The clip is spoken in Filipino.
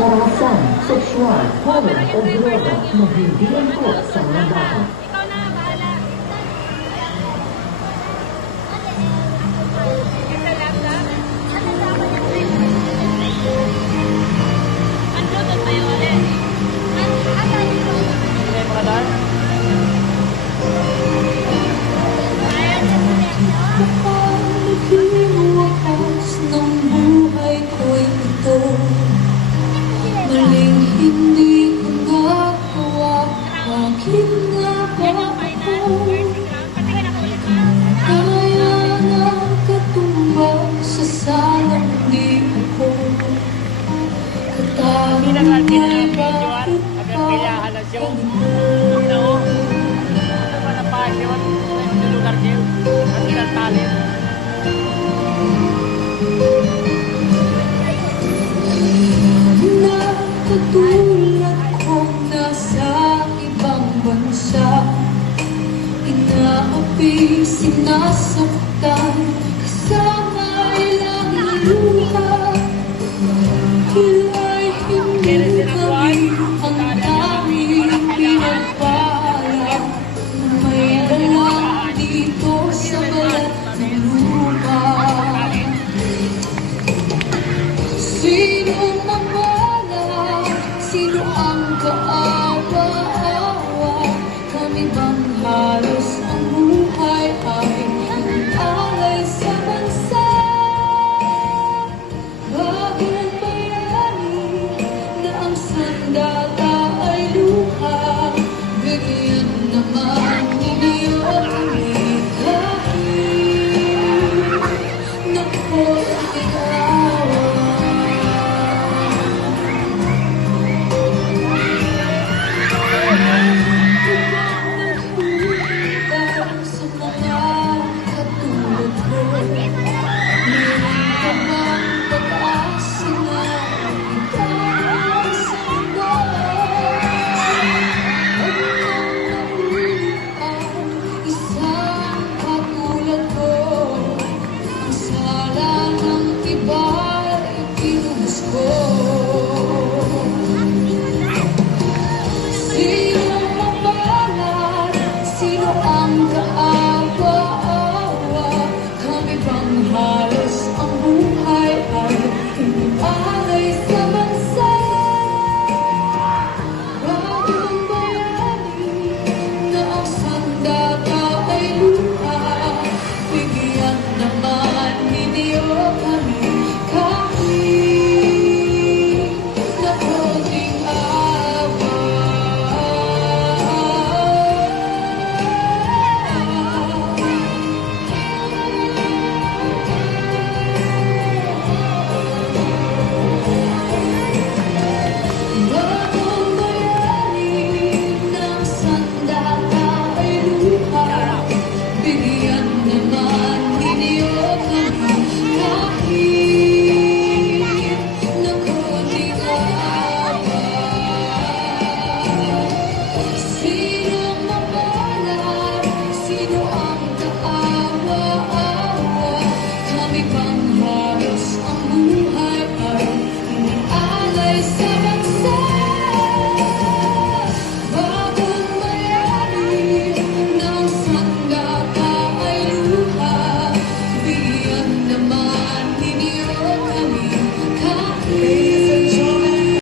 karahasan, sexual, horror o droga na hindi angkop sa mga bata. Ikaw na, bahala. Isa lang na? Ano doon tayo ulit? Hindi mo ka doon? Wakas ng buhay ko'y ito, maling hindi ko nagawa, bakit nga ba ako kaya nagkatumbang sa salang di ako katanungan bakit pa ganito. Katulad kong nasa ibang bansa, inaapi, sinasaktan,